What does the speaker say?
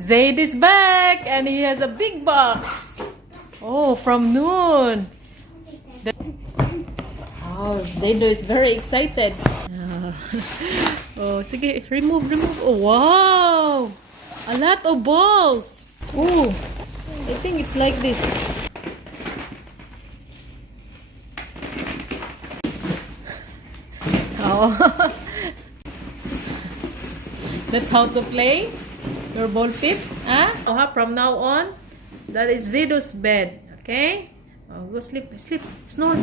Zaid is back and he has a big box. Oh, from Noon. Oh, Zaido is very excited. Oh, sige, remove. Oh, wow! A lot of balls. Oh, I think it's like this. Oh. That's how to play your ball pit. Huh? Oh, from now on, that is Zaido's bed. Okay? Oh, go sleep. Snore.